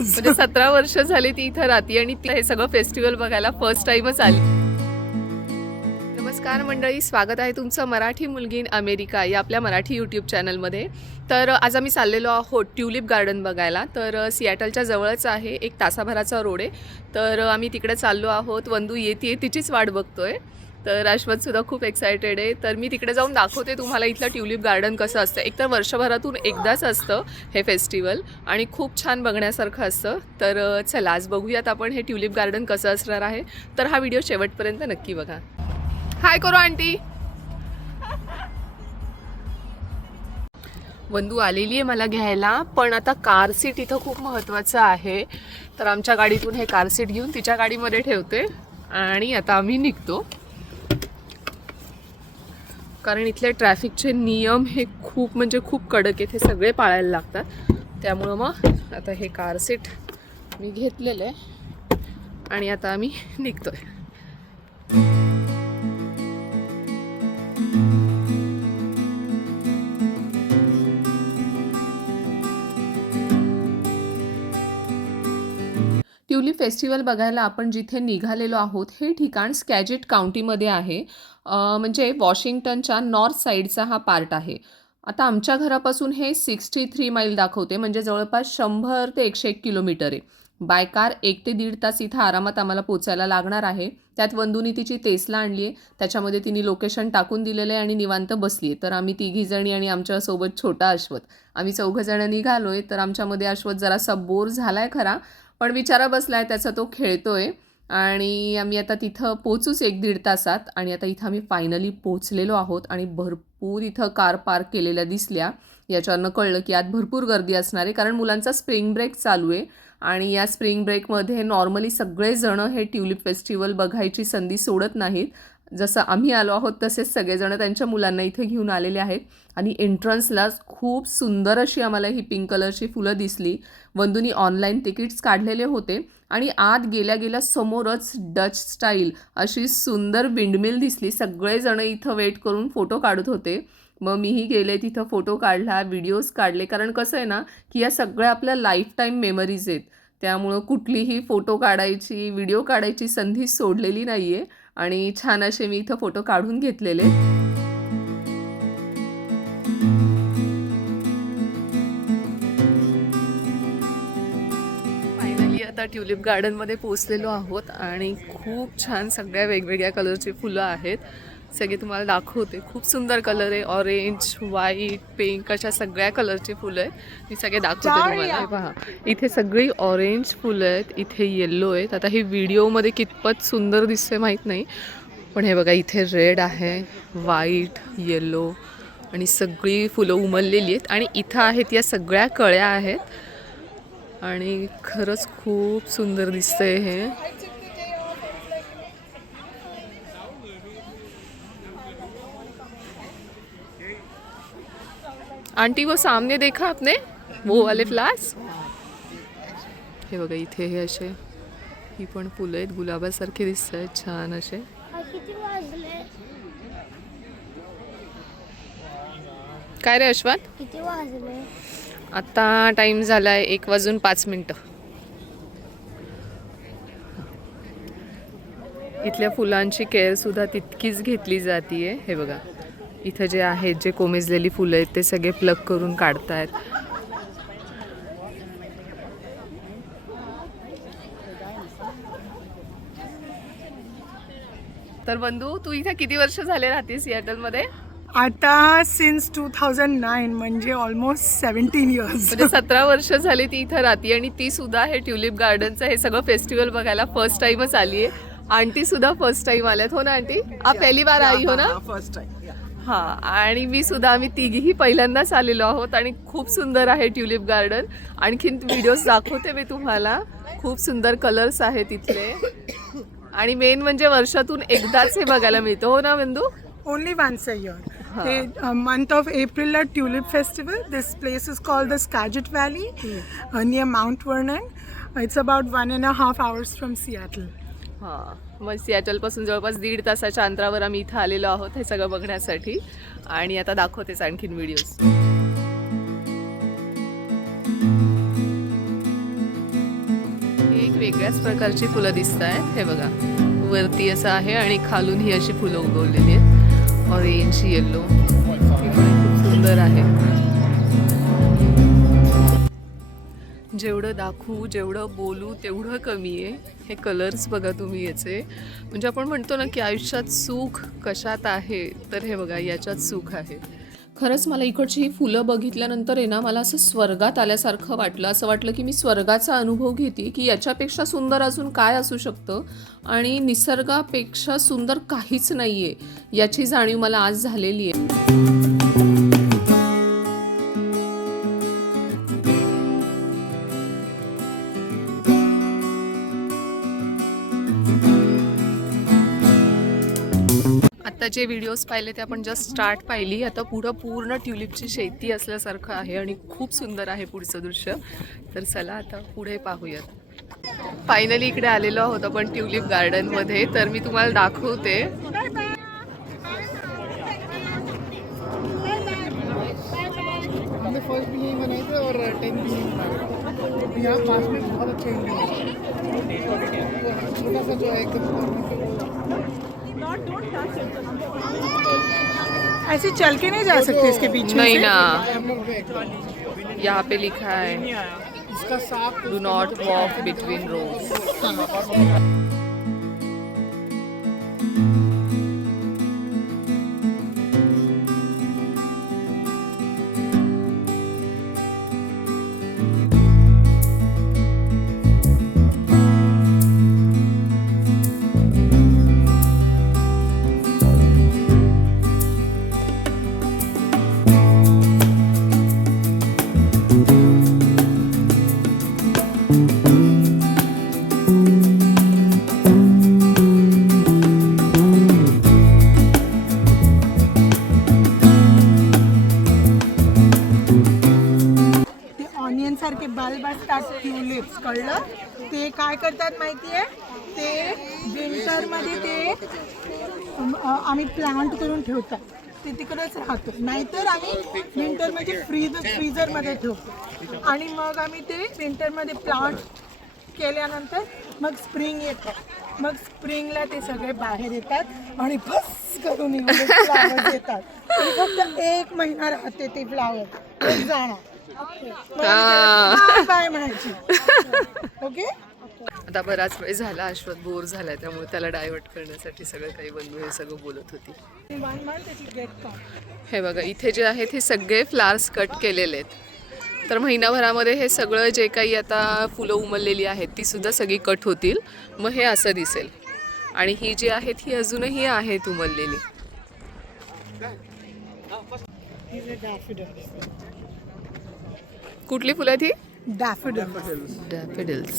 years. म्हणजे 17 वर्ष झाली ती इथं राहते आणि ती हे सगळं फेस्टिवल बघायला फर्स्ट टाइमच आली. नमस्कार मंडळी, स्वागत आहे तुमचं मराठी मुलगी इन अमेरिका या आपल्या मराठी यूट्यूब चॅनलमध्ये. तर आज आम्ही चाललेलो आहोत ट्युलिप गार्डन बघायला. तर सिॲटलच्या जवळच आहे, एक तासाभराचा रोड आहे. तर आम्ही तिकडे चाललो आहोत. वंदू येते तिचीच वाट बघतोय. तर अश्वथसुद्धा खूप एक्सायटेड आहे. तर मी तिकडे जाऊन दाखवते तुम्हाला इथलं ट्युलिप गार्डन कसं असतं. एकतर वर्षभरातून एकदाच असतं हे फेस्टिवल आणि खूप छान बघण्यासारखं असतं. तर चला आज बघूयात आपण हे ट्युलिप गार्डन कसं असणार आहे. तर हा व्हिडिओ शेवटपर्यंत नक्की बघा. हाय करो आंटी. वंदू आलेली आहे मला घ्यायला, पण आता कार सीट इथं खूप महत्त्वाचं आहे. तर आमच्या गाडीतून हे कार सीट घेऊन तिच्या गाडीमध्ये ठेवते आणि आता आम्ही निघतो. कारण इथले ट्रॅफिकचे नियम हे खूप म्हणजे खूप कडक आहेत, हे सगळे पाळायला लागतात. त्यामुळं मग आता हे कार सीट मी घेतलेलं आहे आणि आता आम्ही निघतोय. ट्युलिप फेस्टिवल बघायला आपण जिथे निघालेलो आहोत हे ठिकाण स्कॅजेट काउंटीमध्ये आहे. म्हणजे वॉशिंग्टनच्या नॉर्थ साईडचा हा पार्ट आहे. आता आमच्या घरापासून हे 63 मैल दाखवते, म्हणजे जवळपास 100 ते 101 किलोमीटर आहे. बाय कार 1 ते 1.5 तास इथं आरामात आम्हाला पोचायला लागणार आहे. त्यात वंदूनी तिची टेस्ला आणली आहे, त्याच्यामध्ये तिने लोकेशन टाकून दिलेलं आहे आणि निवांत बसली आहे. तर आम्ही तिघीजणी आणि आमच्यासोबत छोटा अश्वथ, आम्ही 4 जण निघालो आहे. तर आमच्यामध्ये अश्वथ जरासा बोर झाला आहे खरा, पण विचारा बसलाय त्याचा, तो खेळतोय. आणि आम्ही आता तिथं पोचूच 1-1.5 तासात. आणि आता इथं आम्ही फायनली पोचलेलो आहोत आणि भरपूर इथं कार पार्क केलेल्या दिसल्या. याच्यावरनं कळलं की आज भरपूर गर्दी असणार आहे, कारण मुलांचा स्प्रिंग ब्रेक चालू आहे. आणि या स्प्रिंग ब्रेकमध्ये नॉर्मली सगळेजणं हे ट्युलिप फेस्टिवल बघायची संधी सोडत नाहीत. जसं आम्ही आलो आहोत तसेच सगळेजण त्यांच्या मुलांना इथे घेऊन आलेले आहेत. आणि एंट्रन्सलाच खूप सुंदर अशी आम्हाला ही पिंक कलरची फुलं दिसली. वंदूनी ऑनलाईन तिकीट्स काढलेले होते आणि आत गेल्या गेल्या समोरच डच स्टाईल अशी सुंदर विंडमिल दिसली. सगळेजण इथं वेट करून फोटो काढत होते. मग मीही गेले तिथं, फोटो काढला, व्हिडिओज काढले. कारण कसं आहे ना की या सगळ्या आपल्या लाईफ टाईम मेमरीज आहेत. त्यामुळं कुठलीही फोटो काढायची, व्हिडिओ काढायची संधी सोडलेली नाही आहे. आणि छान असे मी इथं फोटो काढून घेतलेले. फायनली आता ट्युलिप गार्डनमध्ये पोचलेलो आहोत आणि खूप छान सगळ्या वेगवेगळ्या कलरची फुलं आहेत. सगळे तुम्हाला दाखवते. खूप सुंदर कलर आहे, ऑरेंज, व्हाईट, पिंक अशा सगळ्या कलरची फुलं आहेत. मी सगळे दाखवते तुम्हाला. हे पहा, इथे सगळी ऑरेंज फुलं आहेत, इथे येल्लो आहेत. आता ही व्हिडिओमध्ये कितपत सुंदर दिसते माहीत नाही, पण हे बघा इथे रेड आहे, व्हाईट, येल्लो आणि सगळी फुलं उमललेली आहेत. आणि इथं आहेत या सगळ्या कळ्या आहेत आणि खरंच खूप सुंदर दिसतंय हे. आंटी वो सामने देखा आपने वो वाले फ्लावर्स. हे बघा इथे हे असे, ही पण फुलं आहेत, गुलाबासारखे दिसत आहेत छान असे. काय रे अश्वथ, किती वाजले? आता टाइम झालाय 1:05. इथल्या फुलांची केअर सुद्धा तितकीच घेतली जातीये. हे बघा इथं जे आहेत, जे कोमेजलेली फुलं आहेत ते सगळे प्लग करून काढतायत. तर बंधू, तू इथे किती वर्ष झाले राहते सिॲटलमध्ये? आता सिन्स 2009, म्हणजे ऑलमोस्ट 17 years. म्हणजे 17 वर्ष झाली ती इथं राहते आणि ती सुद्धा हे ट्युलिप गार्डनचं हे सगळं फेस्टिवल बघायला फर्स्ट टाइमच आली आहे. आंटी सुद्धा फर्स्ट टाइम आल्यात, हो ना आंटी? आप पहिली बार आई हो ना? First time. हां, आणि मी सुद्धा, आम्ही तिघीही पहिल्यांदाच आलेलो आहोत आणि खूप सुंदर आहे ट्युलिप गार्डन. आणखीन व्हिडिओज दाखवते मी तुम्हाला. खूप सुंदर कलर्स आहेत इथले आणि मेन म्हणजे वर्षातून एकदाच हे बघायला मिळतं, हो ना बंधू? Only once a year. The month of April at Tulip Festival. This place is called the Skagit Valley, near Mount Vernon. It's about 1.5 hours from Seattle. हां, मग सिॲटलपासून जवळपास 1.5 तासाच्या अंतरावर आम्ही इथं आलेलो आहोत हे सगळं बघण्यासाठी. आणि आता दाखवतेच आणखीन व्हिडिओज. वेगळ्याच प्रकारची फुलं दिसत आहेत. हे बघा, वरती असं आहे आणि खालून ही अशी फुलं उगवलेली आहेत, ऑरेंज येल्लो. खूप सुंदर आहे. जेवढं दाखवू, जेवढं बोलू तेवढं कमी आहे. हे कलर्स बघा तुम्ही याचे. म्हणजे आपण म्हणतो ना की आयुष्यात सुख कशात आहे, तर हे बघा याच्यात सुख आहे. खरंच मला इकडची ही फुलं बघितल्यानंतर आहे ना, मला असं स्वर्गात आल्यासारखं वाटलं. असं वाटलं की मी स्वर्गाचा अनुभव घेते, की याच्यापेक्षा सुंदर अजून काय असू शकतं. आणि निसर्गापेक्षा सुंदर काहीच नाही आहे याची जाणीव मला आज झालेली आहे. आता जे व्हिडिओज पाहिले ते आपण जस्ट स्टार्ट पाहिली. आता पुढं पूर्ण ट्युलिपची शेती असल्यासारखं आहे आणि खूप सुंदर आहे पुढचं दृश्य. तर चला आता पुढे पाहूयात. फायनली इकडे आलेलो आहोत आपण ट्युलिप गार्डनमध्ये. तर मी तुम्हाला दाखवते. ऐसे चल के नहीं जा सकते इसके बीच में नहीं से? ना, यहाँ पे लिखा है do not walk between roads. सारखे बल्ब असतात ट्युलिप्स, कळलं? ते काय करतात माहितीये, ते विंटरमध्ये ते आम्ही प्लांट करून ठेवतात. ते तिकडेच राहतो. नाहीतर आम्ही विंटरमध्ये फ्रीजरमध्ये ठेवतो आणि मग आम्ही ते विंटरमध्ये प्लांट केल्यानंतर मग स्प्रिंग येतं. मग स्प्रिंगला ते सगळे बाहेर येतात आणि बस करून फ्लावर येतात. फक्त 1 महिना राहते ते फ्लावर जाणार. बाय म्हणायची. ओके. आता बराच वेळ झाला, अश्वत बोर झालाय, त्यामुळे त्याला डायव्हर्ट करण्यासाठी सगळं काही बंधू हे सगळं बोलत होती. हे बघा, इथे जे आहेत हे सगळे फ्लावर्स कट केलेले आहेत. तर महिनाभरामध्ये हे सगळं जे काही आता फुलं उमललेली आहेत ती सुद्धा सगळी कट होतील. मग हे असं दिसेल. आणि ही जी आहेत ही अजूनही आहेत उमललेली. कुठली फुलं आहेत ही? डॅफोडिल्स.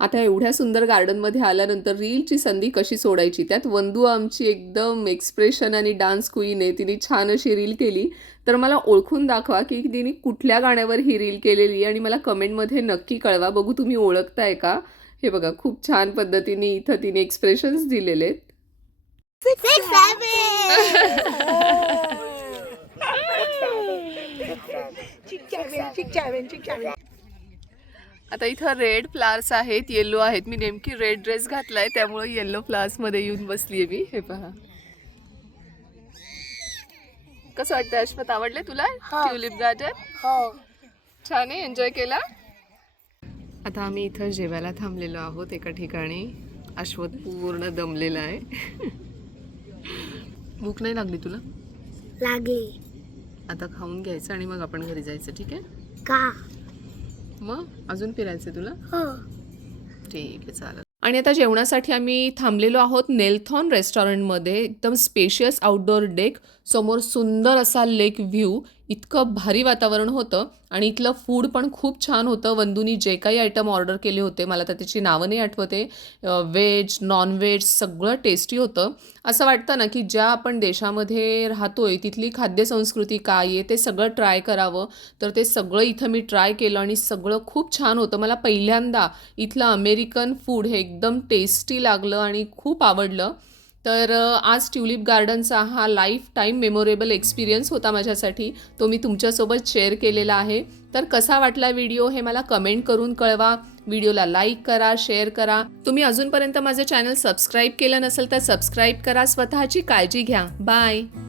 आता एवढ्या सुंदर गार्डनमध्ये आल्यानंतर रीलची संधी कशी सोडायची, त्यात वंदू आमची एकदम एक्सप्रेशन आणि डान्स क्वीन आहे. तिने छान अशी रील केली. तर मला ओळखून दाखवा की तिने कुठल्या गाण्यावर ही रील केलेली आणि मला कमेंटमध्ये नक्की कळवा. बघू तुम्ही ओळखताय का. हे बघा, खूप छान पद्धतीने इथं तिने एक्सप्रेशन्स दिलेले आहेत. 6, 7. आता इथं रेड फ्लावर्स आहेत, येलो आहेत. मी नेमकी रेड ड्रेस घातलाय त्यामुळे येलो फ्लावर्स मध्ये येऊन बसलीये मी. हे पहा, कसं वाटतं अश्वत? आवडले तुला ट्युलिप गार्डन? हो, छान आहे. एन्जॉय केला. आता आम्ही इथं जेवायला थांबलेलो आहोत एका ठिकाणी. अश्वत पूर्ण दमलेला आहे. भूक नाही लागली तुला? लागली. आता खाऊन घ्यायचं आणि मग आपण घरी जायचं. ठीक आहे का? मग अजून फिरायचं तुला? हो. ठीक आहे, चालेल. आणि आता जेवणासाठी आम्ही थांबलेलो आहोत नेलथॉन रेस्टॉरंटमध्ये. एकदम स्पेशियस आउटडोअर डेक, समोर सुंदर असा लेक व्ह्यू. इतकं भारी वातावरण होतं आणि इथलं फूड पण खूप छान होतं. वंदूनी जे काही आयटम ऑर्डर केले होते, मला तर त्याची नावं नाही आठवते, व्हेज, नॉन-व्हेज सगळं टेस्टी होतं. असं वाटतं ना, की ज्या आपण देशामध्ये राहतोय तिथली खाद्यसंस्कृती काय आहे ते सगळं ट्राय करावं. तर ते सगळं इथं मी ट्राय केलं आणि सगळं खूप छान होतं. मला पहिल्यांदा इथलं अमेरिकन फूड हे एकदम टेस्टी लागलं आणि खूप आवडलं. तर आज ट्युलिप गार्डनचा हा लाईफ टाईम मेमोरेबल एक्सपिरियन्स होता माझ्यासाठी. तो मी तुमच्यासोबत शेअर केलेला आहे. तर कसा वाटला व्हिडिओ हे मला कमेंट करून कळवा. व्हिडिओला लाईक करा, शेअर करा. तुम्ही अजूनपर्यंत माझं चॅनल सबस्क्राईब केलं नसेल तर सबस्क्राईब करा. स्वतःची काळजी घ्या. बाय.